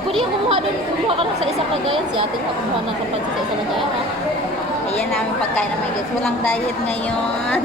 Pwede yung kumuha doon. Kumuha ka lang sa isang lagayan. Si ate nga kumuha ng kapansin sa isang lagayan, ha? Ayan namin pagkain na may guys. Walang diet ngayon.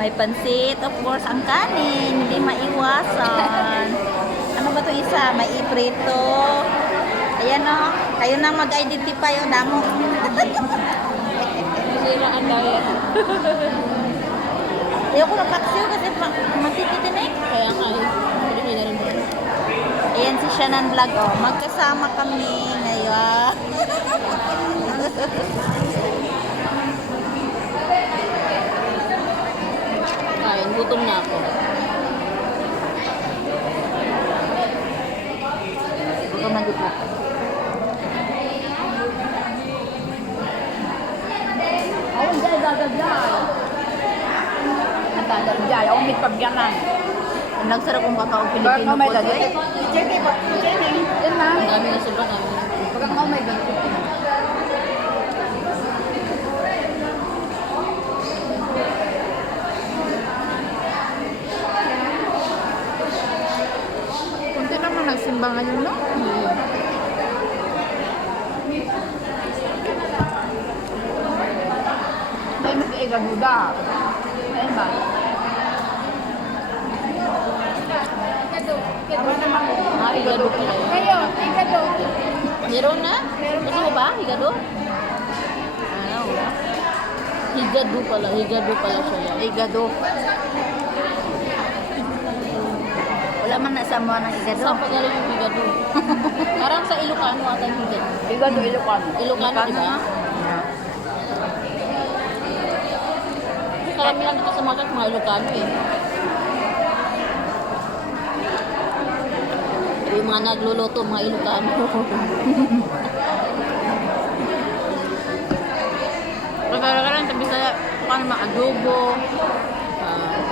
May pansit, of course, ang kanin. Hindi maiwasan. Ano ba to isa? May iprito. Ayan o. Kayo na mag-identify o damo. Masira ang diet. Ayoko ng paksiw kasi matititin eh. Kaya nga eh. Pwede nyo na rin ba? Ayan si Shannon Vlog o. Magkasama kami ngayon. Kain, gutom na ako. Gutom na gutom. Ayun, dyan, gagagay. Natagagay. Ako may pabyanan. Ang nagsarap kong kakao Bakit Pilipino ako may po. gagawin? Jenny, Jenny. Yan na. Ang dami na sobrang dami. Bakit ako may gagawin? Kunti naman nagsimba ngayon, no? Ay, mag-igaduda. Ayun ba? Ako naman. Ah, higado pala yun. Kayo, igado. Meron na? Gusto mo ba? Higado? Ano? Higado pala. Higado pala siya. Igado. Wala man na sa mga ng igado. Saan pa galing yung higado? Parang sa Ilocano ata yung higado. Igado, Ilocano. Ilocano, di ba? Karami lang dito sa mga Ilocano eh. Yung mga nagluluto, mga Ilocano. Pagkakaroon sabi sa paano mga adobo,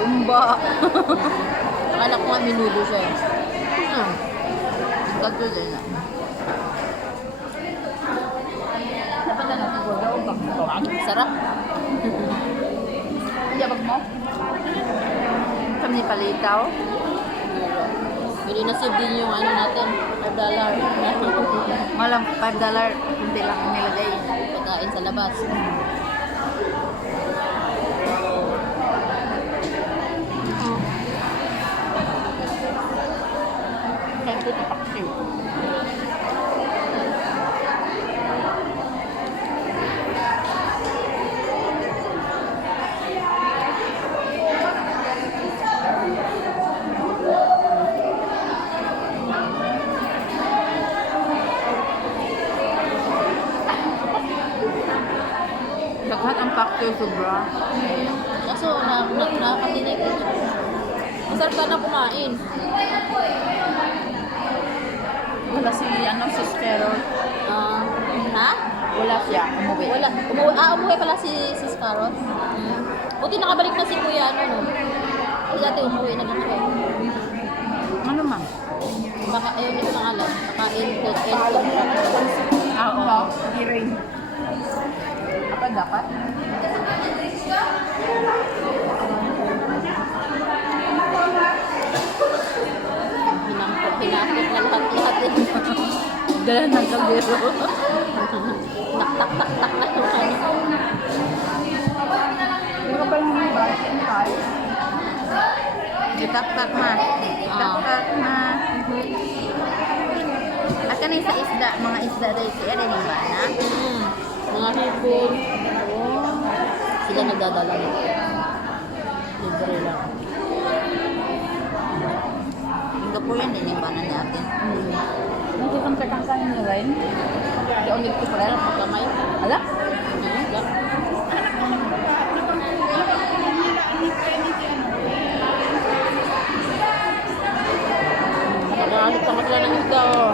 umba. Akala ko nga minudo siya eh. Gagdo din na. Dapat na natin ko daw, bang Sarap. Iyabag mo? Kami palitaw. Pwede na save din yung ano natin, $5. Malang $5, hindi lang ang nilagay. Pagkain sa labas. Kaya ito paksiw. Daghan ang factor sobra. Kaso, nakakatinig. Masarap ka na kumain. Wala si, si Scarol. Ha? Wala siya, umuwi. Wala. Umuwi pala si Scarlett. Buti nakabalik na si Kuya, ano, no? Kasi dati umuwi na lang siya. Ano ma'am? Baka, ayun, hindi ko lang alam. Kakain ko. Paalam niya ng pansit. Oo. Hindi rin. Apa dapat? Hinakot na lahat-lahat yun. Dala ng kaldero. Tak-tak-tak-tak na yung ano. Hindi ko pa lang may basin tayo. Itak-tak na. Itak-tak na. At kanin sa isda, mga isda dahil siya rin yung bana. Mga hipon. Sila nagdadala nito. Libre lang. Hingga po yan din yung bana ni atin. Nagkikang kain niya rin. Di ulit ko pala. Kamay. Ala? Lang. Nakahanap pa sila ng isda, oh.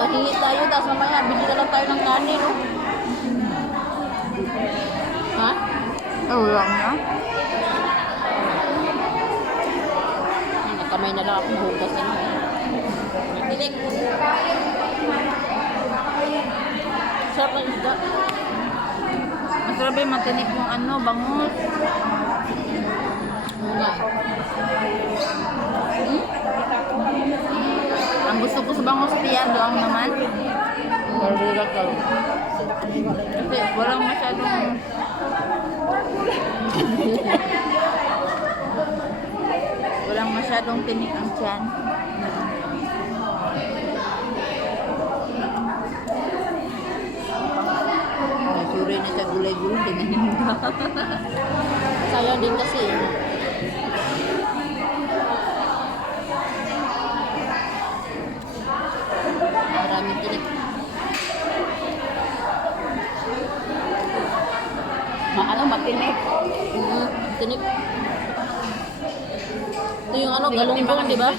Mahingi tayo, tapos mamaya, bili na lang tayo ng kanin, oh. Ha? Oh, lang na. Nakamay na lang akong hugas, ano. Tinik. Sarap ng isda. Masarap yung matinik yung ano, bangus. Nga. yan, doang naman. Narigat ka. Kasi walang masyadong... walang masyadong tinik ang tiyan. Sure na sa gulay-gulay, ganyan na. Sayang din kasi. Maraming tinik. Matinik. Tinik. Ito yung ano, galunggong, di ba?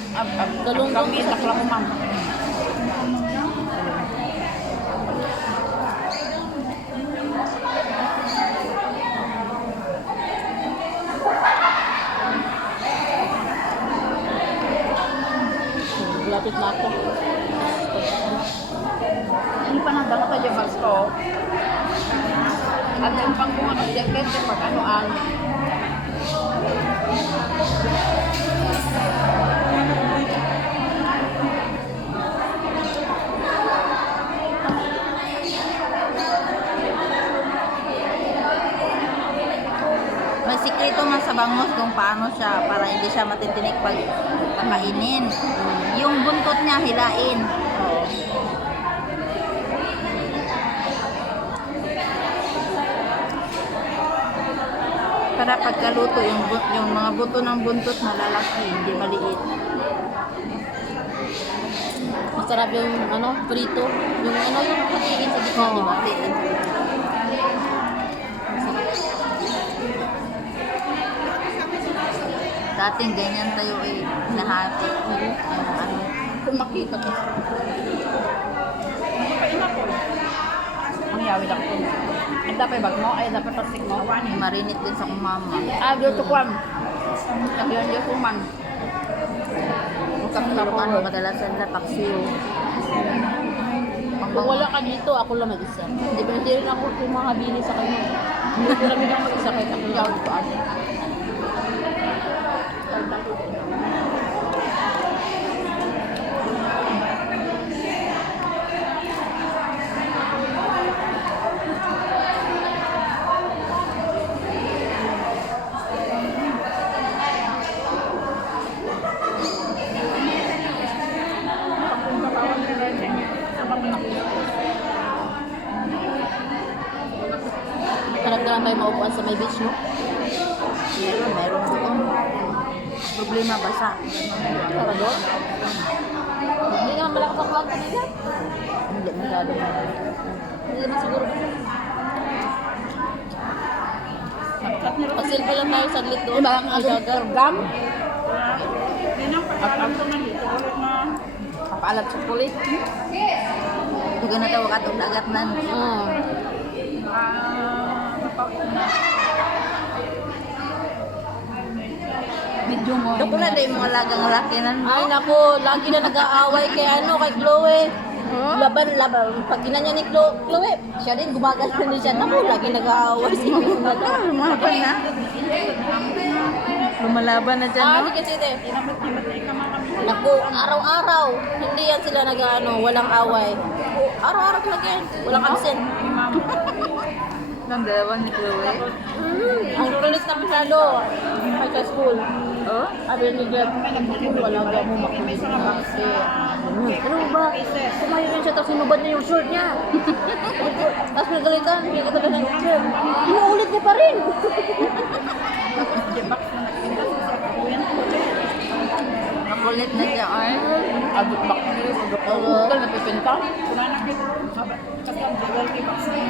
Galunggong. Kami takla ko, ma'am. Lapit na ako. Hindi pa nang sa Jabals ko. At yung pang bunga ng jacket, pag ano ang May sikreto man sa bangus kung paano siya para hindi siya matitinik pag kakainin. Yung buntot niya hilain. Para pagkaluto, yung mga buto ng buntot malalaki, hindi maliit. Masarap yung ano, prito. Yung ano, yung hatiin sa gitna, di ba? Matiin. Dating ganyan tayo nahati. Ano, kung makita ko. Ang yawid ako. Ay dapat bag mo, ay dapat pasik mo. marinit din sa kumama. Ah, dito ko am. Sabihan niyo ko man. Pero ano, kadalasan na paksiw. Kung wala ka dito, ako lang mag-isa. Hindi pa rin ako kumahabilis sa kanya. Hindi ko lang ako mag-isa kahit ako lang ko ano. Hanap na lang tayo maupuan sa may beach, no? Mayroon doon. Problema basa. Para doon. Hindi naman malakas ang cloud kanina. Hindi masyado. Hindi naman siguro ba? Pasilpa lang tayo saglit doon. Diba ang Agagar. gam? At ang kapalat sa kulit. Duga na tayo katong dagat nan. Video mo. Doko na day mga lagang laki nan. Ay nako, lagi na nag-aaway kay ano, kay Chloe. Laban. Pag ginanya ni Chloe, siya din gumagano din siya. Naku, lagi nag-aaway si Pina. Lumalaban na. Lumalaban na dyan, no? Sige, sige. Naku, araw-araw. Hindi yan sila nag-ano, walang away. Araw-araw talaga yan. Walang absent. Ang dalawa ni Chloe. Ang kulit na masyado. Ay, sa school. Oh? Sabi ni Gleb, wala ka mo makulit na kasi. Ano ba? Kumayo yun siya, tapos sinubad niya yung short niya. Tapos pinagalitan, pinagalitan ng Gleb. Inuulit niya pa rin. Makulit na siya, Ar. Abot bak. Hotel na pipinta.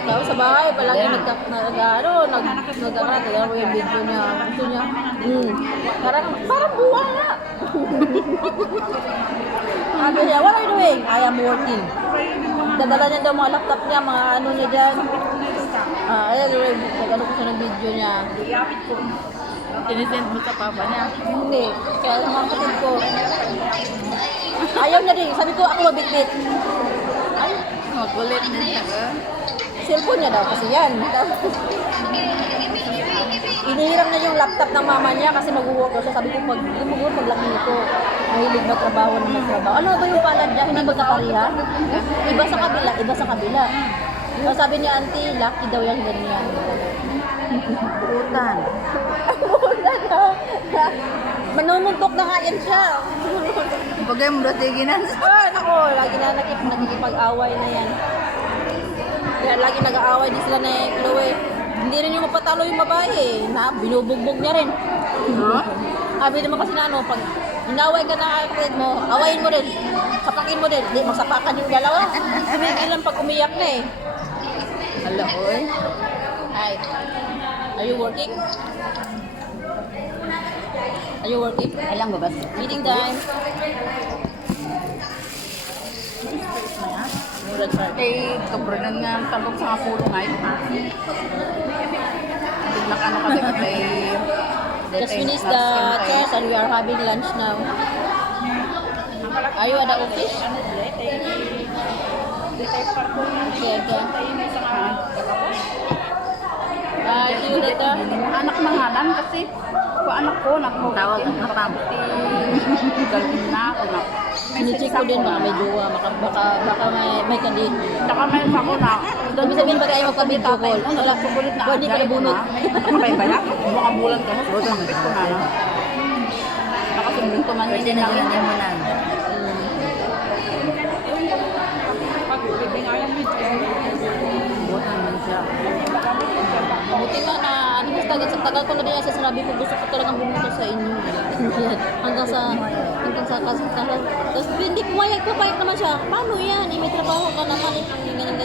Tapos sa bahay, palagi nagkakarat. Ayan mo yung video niya. Gusto niya. Parang buwan na. Sabi niya, what are you doing? I am working. Dadala niya daw mga laptop niya, mga ano niya dyan. Ayan, nag-ano ko siya ng video niya. Sinisend mo sa papa niya. Hindi, kaya ang mga kapatid ko. Ayaw niya din. Sabi ko, ako mabitbit. Ay, Makulit na siya, cellphone niya daw kasi yan. Inihiram na yung laptop ng mama niya kasi mag-work daw siya. Sabi ko, mag-work paglaki nito. mahilig magtrabaho na magtrabaho. Ano ba yung palad niya? Hindi magkaparihan? Iba sa kabila, iba sa kabila. So, sabi ni auntie, lucky daw yung ganyan. Utan. Manununtok na nga yan siya. Bagay mo datiginan. Ah, nako, lagi na nakikipag-away na yan. Kaya lagi nag-aaway din sila na Chloe. Hindi rin yung mapatalo yung babae eh. Na, binubugbog niya rin. Sabi naman kasi na ano, pag inaway ka na kapatid mo, awayin mo rin. Sapakin mo rin. Hindi, magsapakan yung dalawa. Sumigilan pag umiyak na eh. Hala, oy. Hi. Are you working? Are you working? Alang ba ba? Meeting time. Eh, kabranan nga talog sa kulong ay. Tignak ano kami kasi. Just finished the church and we are having lunch now. Are you at the office? Okay, okay. See you later. Anak mangalan kasi ko anak ko Tawag ang kapam. Galpin na ako na. Sinicheck ko din baka may jowa, baka may kadit. Saka may ako na. Ibig sabihin ba tayo magka-video call? Wala, Kukulit na hindi ka nabunot. Nakapay ba yan? Mga bulan ka mo. Butang pit ko na. Nakasumbin ko man Pwede din na lang. ganyan mo lang. Butang man siya. Buti nga na, ano mas tagal ko na din sa sinabi ko, gusto ko talagang bumunta sa inyo. hanggang sa tapos hindi pumayag naman siya. Paano yan? Eh, may trabaho ka naman, ganyan.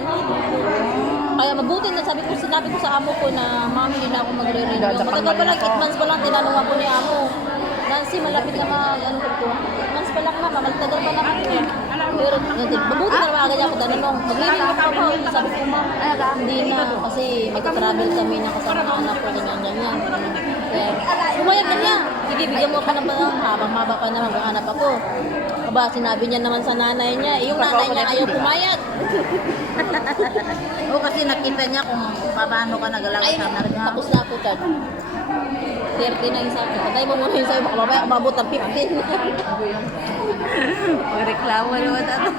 Kaya mabuti na sinabi ko sa amo ko na mami, hindi na ako magre-renew. Matagal pa lang, 8 months pa lang, tinanong ako ni amo. Nancy, malapit na ano ko. 8 months pa lang naman, maltagal pa naman. Pero mabuti na naman agad ako tanong. Mag-renew ako ba? Sabi ko, ma'am, hindi na. Kasi magka-travel kami na kasama ng anak ko, ganyan. Kaya, pumayag na niya. Sige, bigyan mo ka ng habang-haba pa naman, hanap ako. Aba, sinabi niya naman sa nanay niya, yung nanay niya ayaw pumayag. Oo, kasi nakita niya kung paano ka nagalaw Ay, sa narga. tapos na ako, Chad. 30 na yung sa akin. Patay mo muna yung sa'yo, baka mamaya umabot ng 15. Magreklamo naman ato.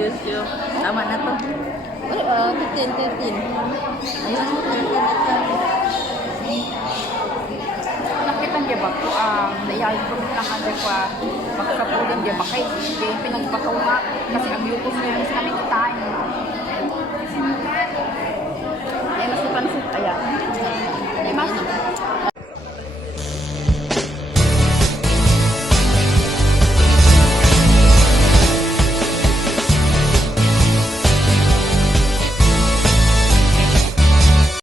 Yes, yun. Tama na to. 15. Ayun, 13. Nakita niya ba ko, naiyayag ko lang kasi pa, pagkapulin niya ba kay, hindi pinagbakaw nga, kasi ang yutos niya sa aming